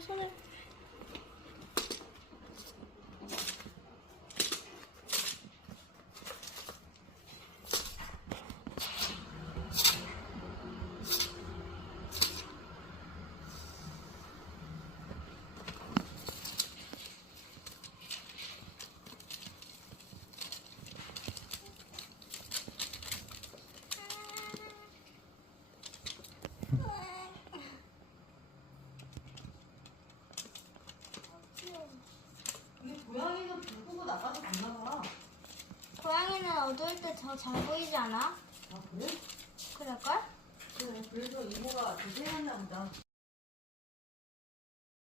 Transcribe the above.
손을. 근데 고양이는 불 끄고 나가도 되나 봐. 고양이는 어두울 때 더 잘 보이지 않아? 아, 그래? 그럴걸? 그래, 그래서 이모가 더 생각나 보다.